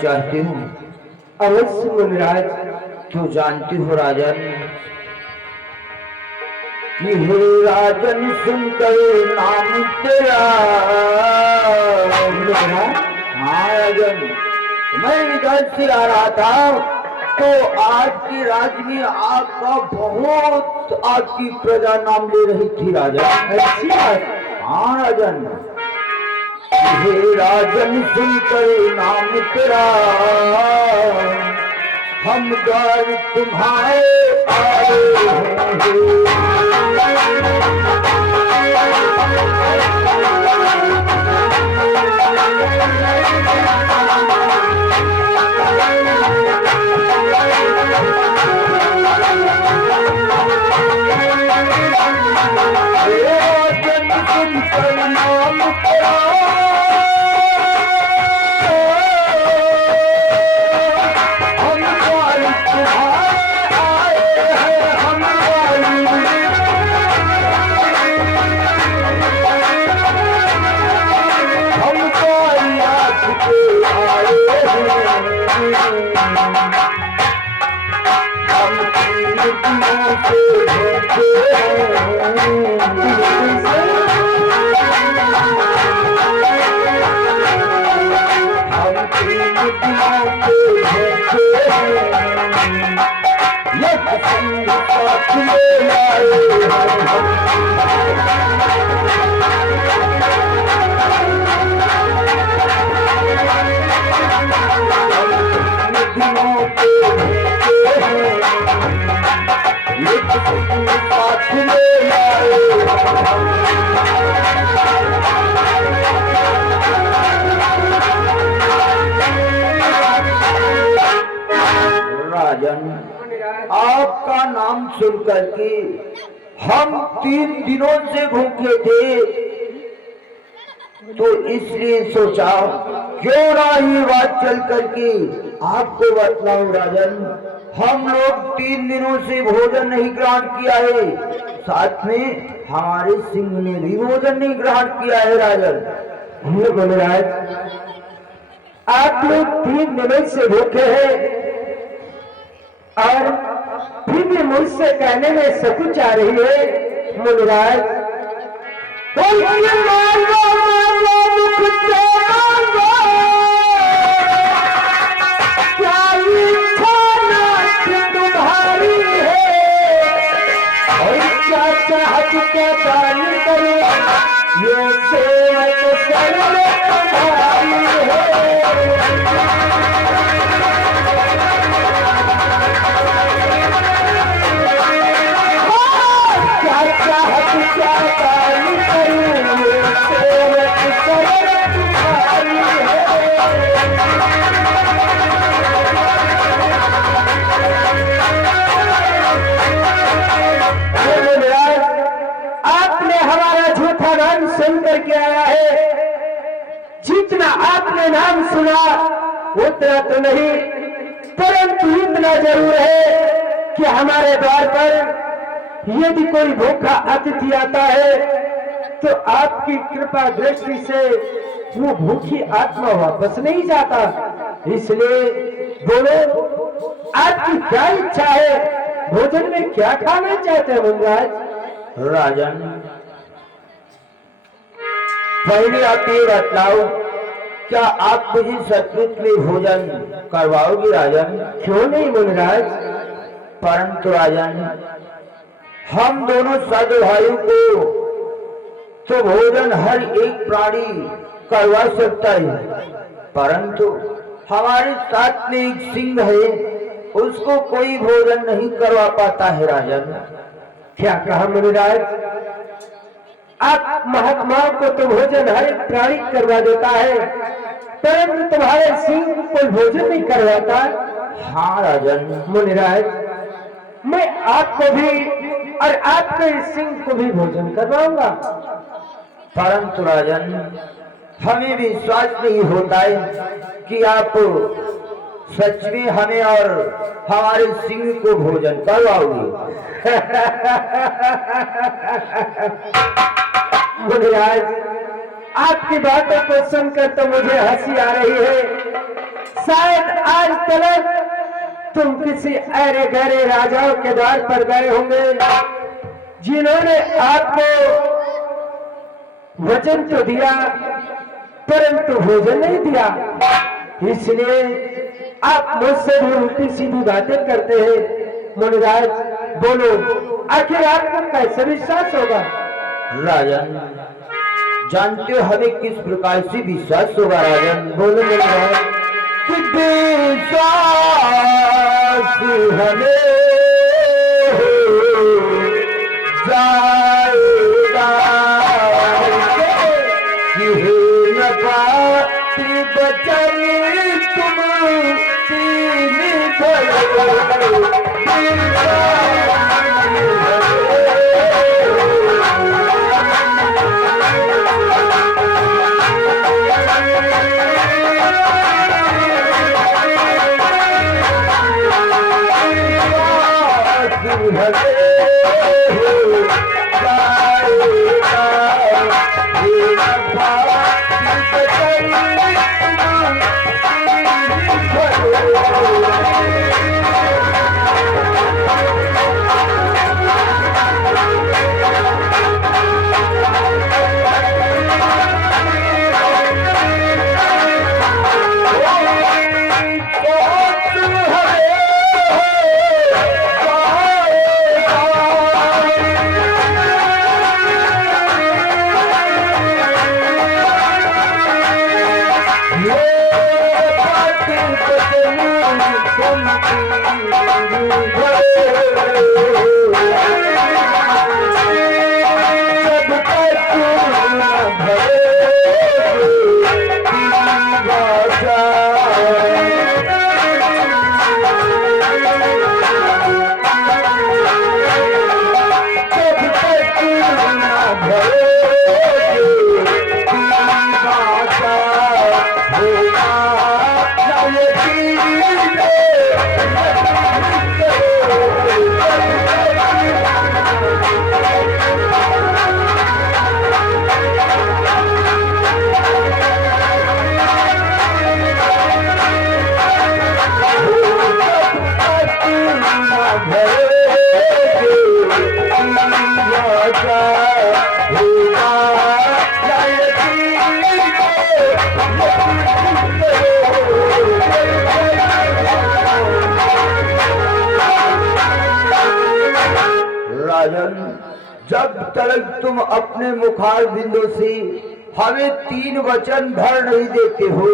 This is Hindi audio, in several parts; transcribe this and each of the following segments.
चाहती हूँ। अवश्य मुनिराज। तो जानती हो राजन कि हे राजन सुनकर नाम तेरा। हाँ राजन, मैं इधर से आ रहा था तो आज की राज में आपका बहुत आपकी प्रजा नाम ले रही थी राजन। अच्छी बात। हाँ राजन, हे राजन सुनकर नाम तेरा, हम द्वार तुम्हारे आए राजन सुनकर नाम तेरा, आपका नाम सुन करके हम 3 दिनों से भूखे थे, तो इसलिए सोचा क्यों ना ये बात चल करके आपको बतलाऊं राजन। हम लोग 3 दिनों से भोजन नहीं ग्रहण किया है, साथ में हमारे सिंह ने भी भोजन नहीं ग्रहण किया है राजन। हमने बोले राज, आप लोग 3 दिनों से भूखे हैं और फिर भी मुझसे कहने में सकुच आ रही है। मुनिराज, क्या इच्छा तुम्हारी है और क्या चाहत क्या दान करो, ये सेवक शरण तुम्हारी है। आपने हमारा झूठा नाम सुन करके आया है, जितना आपने नाम सुना उतना तो नहीं, परंतु इतना जरूर है कि हमारे द्वार पर यदि कोई भूखा अतिथि आता है तो आपकी कृपा दृष्टि से वो भूखी आत्मा वापस नहीं जाता। इसलिए बोलो, आपकी क्या इच्छा है, भोजन में क्या खाना चाहते हैं मुनिराज? राजन, पहले आप ये बतलाओ, क्या आप मुझे सचमुच में भोजन करवाओगे राजन? क्यों नहीं मुनिराज? परंतु राजन, हम दोनों सद भाइयों को तो भोजन हर एक प्राणी करवा सकता है, परंतु हमारे साथ में एक सिंह है, उसको कोई भोजन नहीं करवा पाता है राजन। क्या कहा मुनिराज? आप महात्माओं को तो भोजन हर एक प्राणी करवा देता है, परंतु तुम्हारे सिंह को कोई भोजन नहीं करवाता? हाँ राजन। मुनिराज, मैं आपको भी और आपके सिंह को भी भोजन करवाऊंगा, परंतु राजन, हमें विश्वास नहीं होता है कि आप सच में हमें और हमारे सिंह को भोजन करवाओगे। मुनिराज, आपकी बातों को सुनकर तो मुझे हंसी आ रही है। शायद तलक तुम किसी अरे गहरे राजाओं के द्वार पर गए होंगे जिन्होंने आपको वचन तो दिया परंतु भोजन नहीं दिया, इसलिए आप मुझसे भी उल्टी सीधी बातें करते हैं। मुनिराज बोलो, आखिर आपको कैसे विश्वास होगा? राजन, जानते हो हमें किस प्रकार से विश्वास होगा? राजन बोलो मुनिराज। कि विश्वास हमें जाएगा कि न पाती बचन तुम तीन भर जब तक तुम अपने मुखार बिंदु से हमें तीन वचन भर नहीं देते हो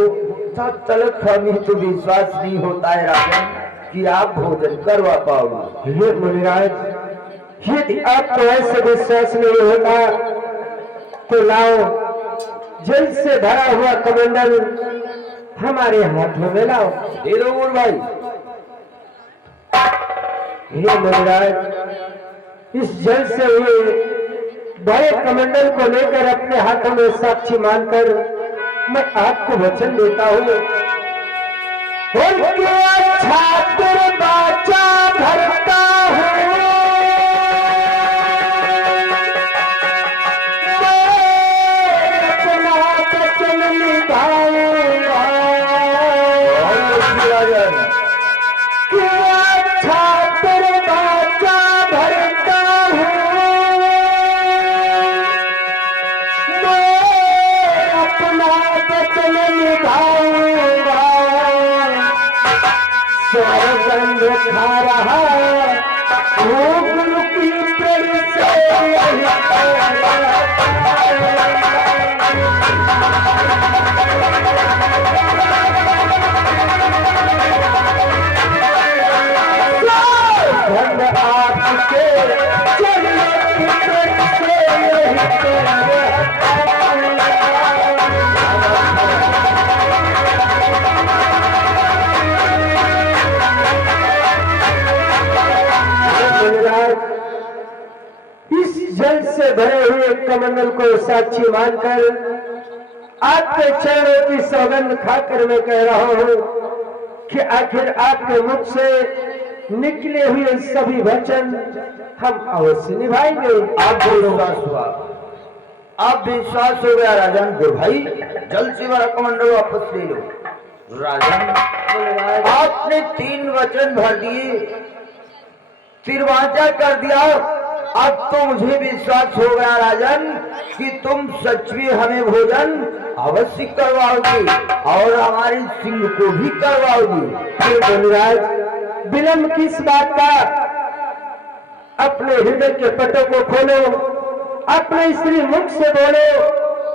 तब तक हमें तो विश्वास नहीं होता है राजन कि आप भोजन करवा पाओगे। हे मुनिराज, यदि आपको ऐसे विश्वास नहीं होता तो लाओ जल से भरा हुआ कमंडल हमारे हाथों में लाओ। दे दो मोर भाई। हे मुनिराज, इस जल से हुए बड़े कमंडल को लेकर अपने हाथों में साक्षी मानकर मैं आपको वचन देता हूँ। उनके छात्र बाचा भरता हूँ, अपना वचन निभाऊंगा। छात्र बाचा भरता हूँ, मैं अपना वचन निभाऊंगा। स्वर्गंध खा रहा वो गुरु की प्रेम से आपके चलने से इस जल से भरे हुए कमंडल को साक्षी मानकर आपके चरणों की सौगंध खाकर मैं कह रहा हूँ कि आखिर आपके मुख से निकले हुए सभी वचन हम अवश्य निभाएंगे। आप विश्वास हुआ, आप विश्वास हो गया राजन गुरु भाई, जल से भरा कमंडल वापस ले लो। राजन, आपने 3 वचन भर दिए, तिरवाचा कर दिया। अब तो मुझे विश्वास हो गया राजन कि तुम सच में हमें भोजन अवश्य करवाओगी और हमारे सिंह को भी करवाओगी। फिर धनराज, विलंब किस बात का? अपने हृदय के पटों को खोलो, अपने स्त्री मुख से बोलो,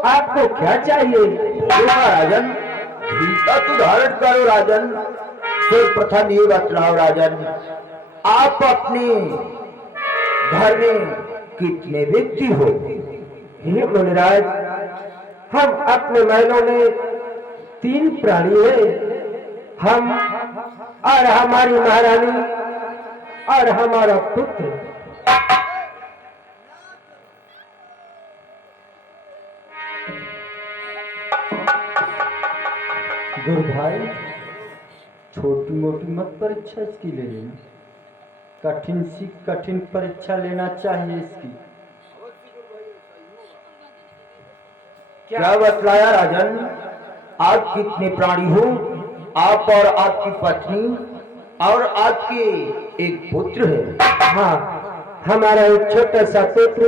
आपको क्या चाहिए? राजन, धीरता तो धारण करो राजन। सर्वप्रथम ये बतलाओ राजन, आप अपने घर में कितने व्यक्ति हो? हे मुनिराज, हम अपने महलों में 3 प्राणी हैं। हम और हमारी महारानी और हमारा पुत्र। गुरु भाई, छोटी मोटी मत परीक्षा इसकी ले लेना, कठिन सी कठिन परीक्षा लेना चाहिए इसकी। क्या बतलाया राजन? आप कितने प्राणी हो? आप और आपकी पत्नी और आपके एक पुत्र है। हाँ, हमारा एक छोटा सा पुत्र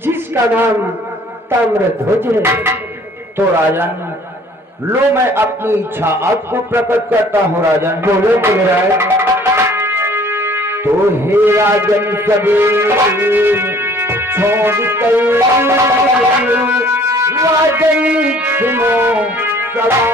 जिसका नाम ताम्रध्वज है। तो राजन, लो मैं अपनी इच्छा आपको प्रकट करता हूँ राजन। बोलो मुनिराज। तो हे राजन सभी छोड़ कर राजन सुनो सवाल।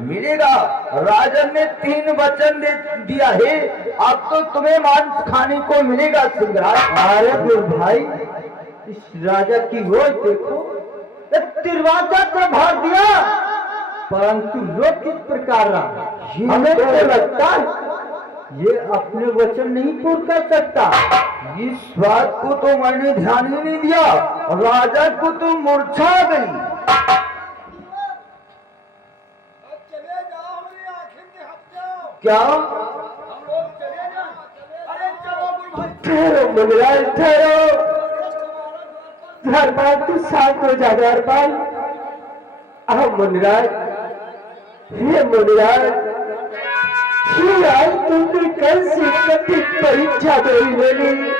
मिलेगा। राजन ने 3 वचन दे दिया है, अब तो तुम्हें मांस खाने को मिलेगा सिंहराज। अरे गुरु भाई, इस राजा की ओर देखो, तिरवाचा तो भर दिया, परंतु लोग किस प्रकार रहा? हमें तो लगता ये अपने वचन नहीं पूर्ण कर सकता। इस बात को तो मैंने ध्यान ही नहीं दिया, राजा को तो मूर्छा गई। क्या? ठहरो मुनिराज, ठहरो। धर्माल तू शांत हो जा धर्माल। मुनिराज, हे मुनिराज, आज तुमने कल से कठिन परीक्षा मेरी लेनी,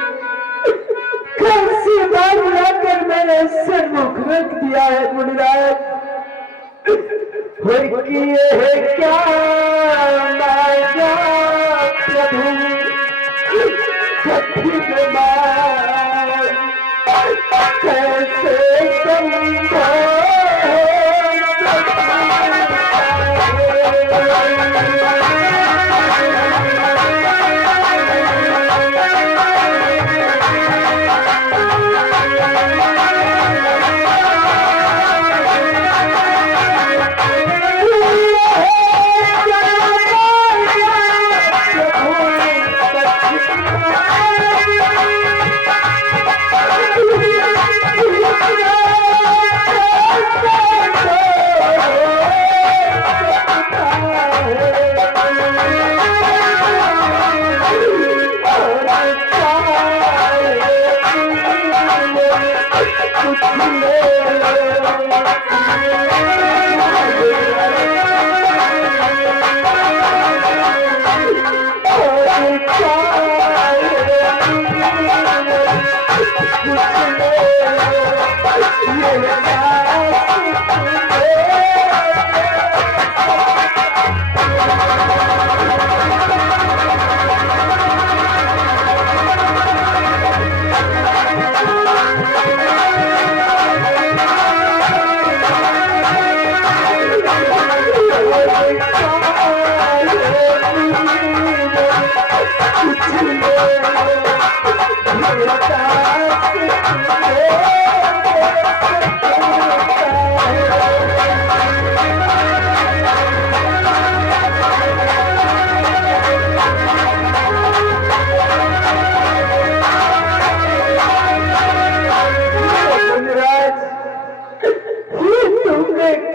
कल से बार बुलाकर मैंने सन्मुख रख दिया है मुनिराज। किए है क्या माया प्रभु कठिन मार, कैसे समझो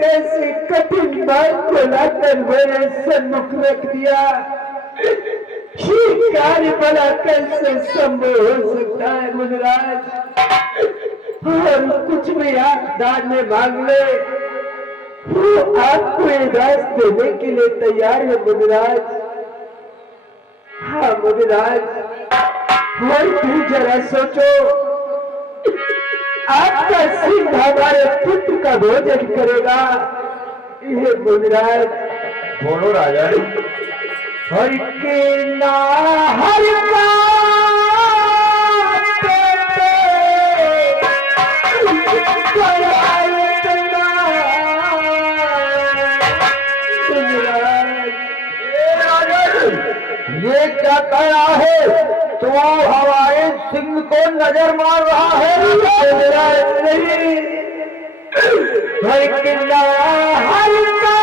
कैसे कठिन बात को लाकर मेरे सन्मुख रख दिया। ये कार्य भला कैसे संभव हो सकता है मुनिराज? और कुछ भी आप दान में मांग ले, वो आपको दास देने के लिए तैयार है मुनिराज। हाँ मुनिराज, और भी जरा सोचो, आपका सिंह हमारे पुत्र का भोजन करेगा। ये मुनिराज, बोलो राजन। हर के ना हर का ये क्या कह रहा है? तो हमारे सिंह को नजर मार रहा है। नहीं, हर किला हर का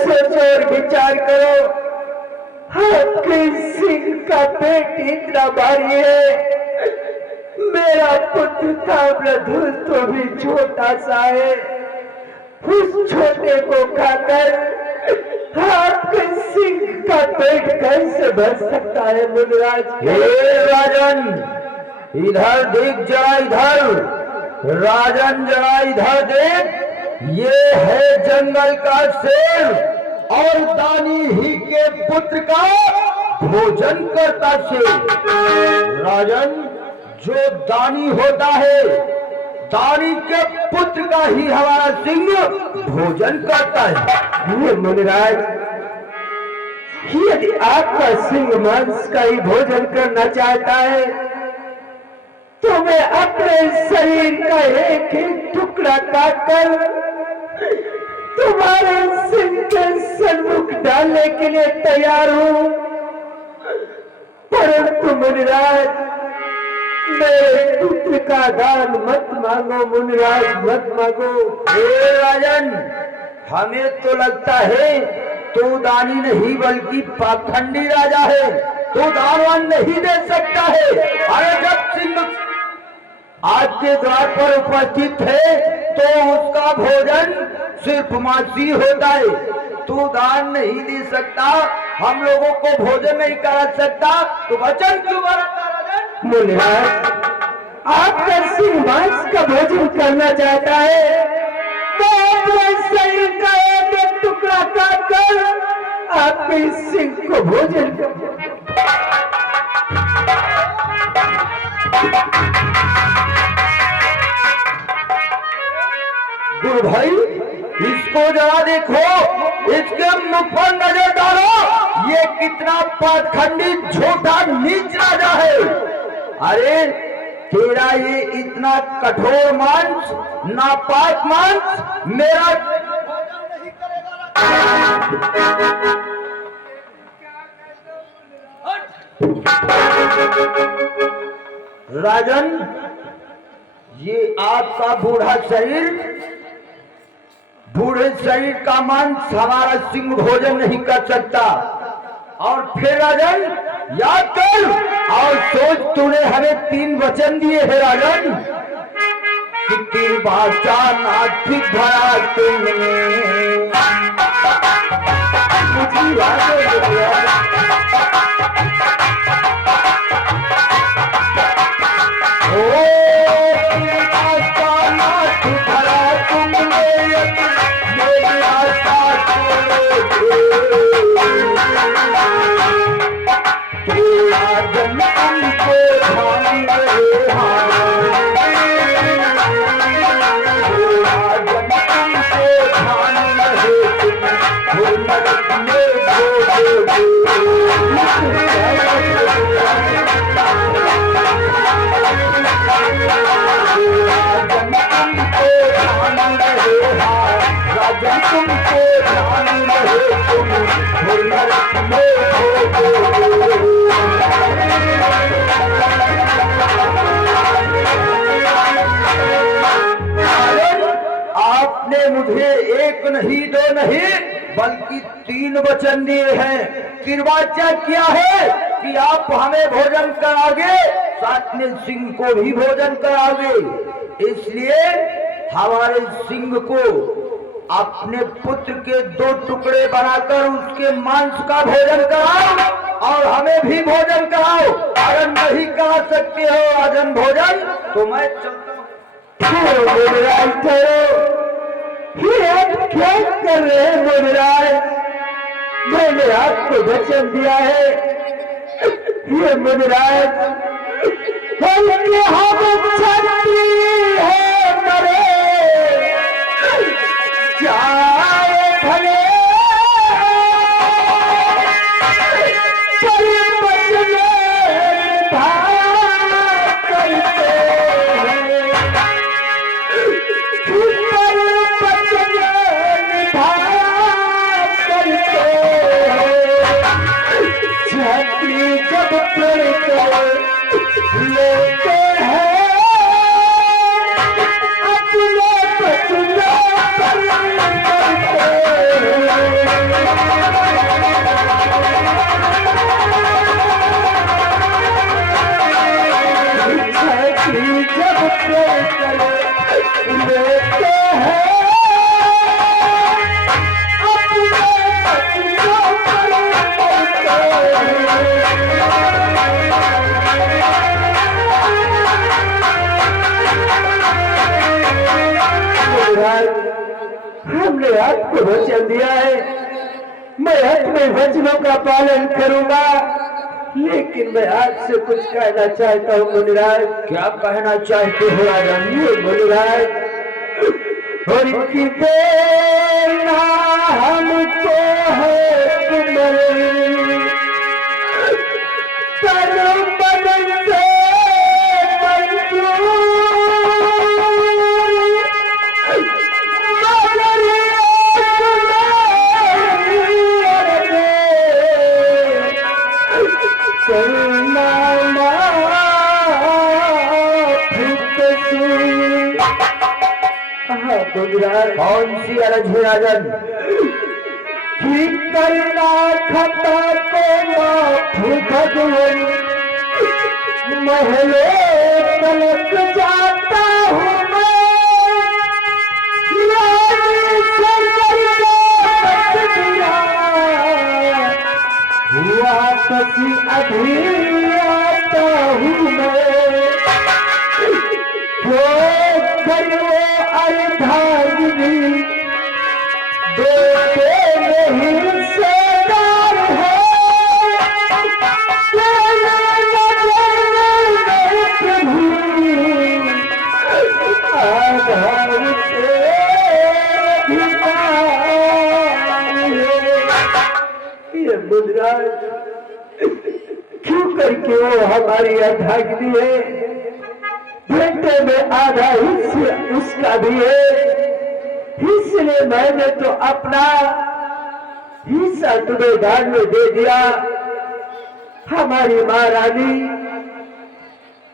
सोचो और विचार करो। आपके सिंह का पेट इतना भारी है, मेरा पुत्र ताम्रध्वज तो भी छोटा सा है। उस छोटे को खाकर आपके सिंह का पेट कैसे भर सकता है मुनिराज? हे राजन, इधर देख जरा, इधर राजन जरा इधर देख। ये है जंगल का शेर और दानी ही के पुत्र का भोजन करता शेर। राजन, जो दानी होता है, दानी के पुत्र का ही हमारा सिंह भोजन करता है। मुनिराज, यदि आपका सिंह मांस का ही भोजन करना चाहता है तो मैं अपने शरीर का एक एक टुकड़ा काटकर तुम्हारे सिंह के सन्मुख डालने के लिए तैयार हूं। परंतु मुनिराज, मेरे पुत्र का दान मत मांगो मुनिराज, मत मांगो। हे राजन, हमें तो लगता है तू दानी नहीं बल्कि पाखंडी राजा है। तू दान नहीं दे सकता है। अरे जब सिंह आपके द्वार पर उपस्थित है तो उसका भोजन सिर्फ मांसी होता है। तू दान नहीं दे सकता, हम लोगों को भोजन नहीं करा सकता, तो वचन क्यों बरतता राजन? मुनिराज, आपका सिंह मांस का भोजन करना चाहता है, मैं अपने शरीर का एक एक टुकड़ा काटकर आपके सिंह को भोजन कर। गुरु भाई, इसको जरा देखो, इसके मुख पर नजर डालो। ये कितना पाखंडी झूठा नीच राजा है। अरे तेरा ये इतना कठोर मांस, नापाक मांस मेरा राजन, ये आपका बूढ़ा शरीर बूढ़े शरीर का मांस हमारा सिंह भोजन नहीं कर सकता। और फिर राजन याद कर और सोच, तूने हमें 3 वचन दिए हैं राजन कि तीर भाषा नाथिक भरा तुमने। मुझे याद है आपने मुझे 1 नहीं 2 नहीं बल्कि 3 वचन दिए हैं। तिरवाचा क्या है कि आप हमें भोजन कराओगे, साथ में सिंह को भी भोजन कराओगे। इसलिए हमारे सिंह को अपने पुत्र के 2 टुकड़े बनाकर उसके मांस का भोजन कराओ और हमें भी भोजन कराओ। अगर नहीं करा सकते हो राजन भोजन तो मैं चलता हूँ। ये आप क्या कर रहे हैं मुनिराज? मैंने आपको वचन दिया है ये मुनिराज, हम क्षत्रिय है मरे जाए भले लेते हैं अपने बचनों पर लेते हैं हमने आपको वचन दिया है, मैं अपने वचनों का पालन करूंगा। लेकिन मैं आपसे कुछ कहना चाहता हूँ मुनिराज। क्या कहना चाहते हो राजन? मुनिराज, और की देना हमको है तुम्हारे तन बदन से कौन सी अरज है राजन? ठीक करना खता को माफ भगवन, महले तलक जाता हूँ मैं, वापस अभी आता हूँ मैं, जो करो अर्धांगिनी देते नहीं सेदार है, आधार से ये मुद्राज क्यों करके वो हमारी अर्धांगिनी है, बेटे में आधा हिस्सा उसका भी है, इसलिए मैंने तो अपना हिस्सा तुम्हें दान में दे दिया। हमारी माँ रानी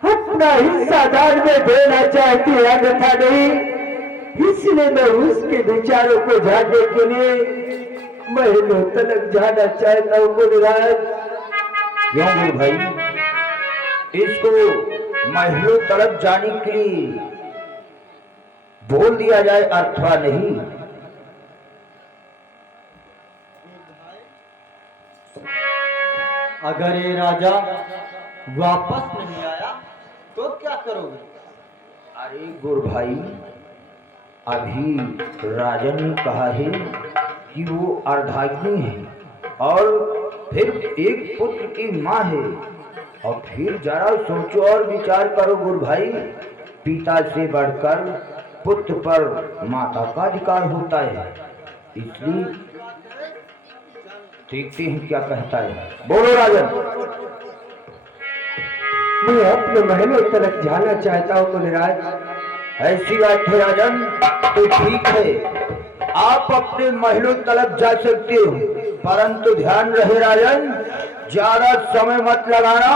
अपना हिस्सा दान में देना चाहती है, अन्यथा नहीं। इसलिए मैं उसके विचारों को जानने के लिए महलों तक जाना चाहता हूँ मुनिराज। क्यों गुरु भाई, इसको महलों तलक जाने के लिए बोल दिया जाए अथवा नहीं? अगर ये राजा वापस नहीं आया तो क्या करोगे? अरे गुरु भाई, अभी राजन ने कहा है कि वो अर्धांगिनी है और फिर एक पुत्र की माँ है। और फिर जरा सोचो और विचार करो गुरु भाई, पिता से बढ़कर पुत्र पर माता का अधिकार होता है। इसलिए देखते हैं क्या कहता है। बोलो राजन। मैं अपने महलों तक जाना चाहता हूँ मुनिराज। ऐसी बात है राजन, तो ठीक है, आप अपने महलों तलक जा सकते हो, परंतु ध्यान रहे राजन, ज्यादा समय मत लगाना।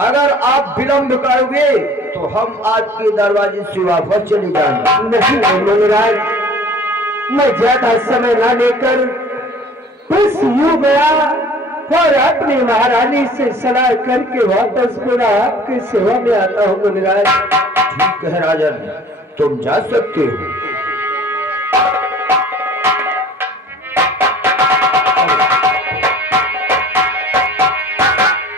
अगर आप विलंब करोगे तो हम आपके दरवाजे से वापस चले जाएंगे। नहीं मुनिराज, मैं ज्यादा समय ना लेकर बस यूं गया और अपनी महारानी से सलाह करके वापस पुनः आपकी सेवा में आता हूँ मुनिराज। ठीक है राजन, तुम जा सकते हो।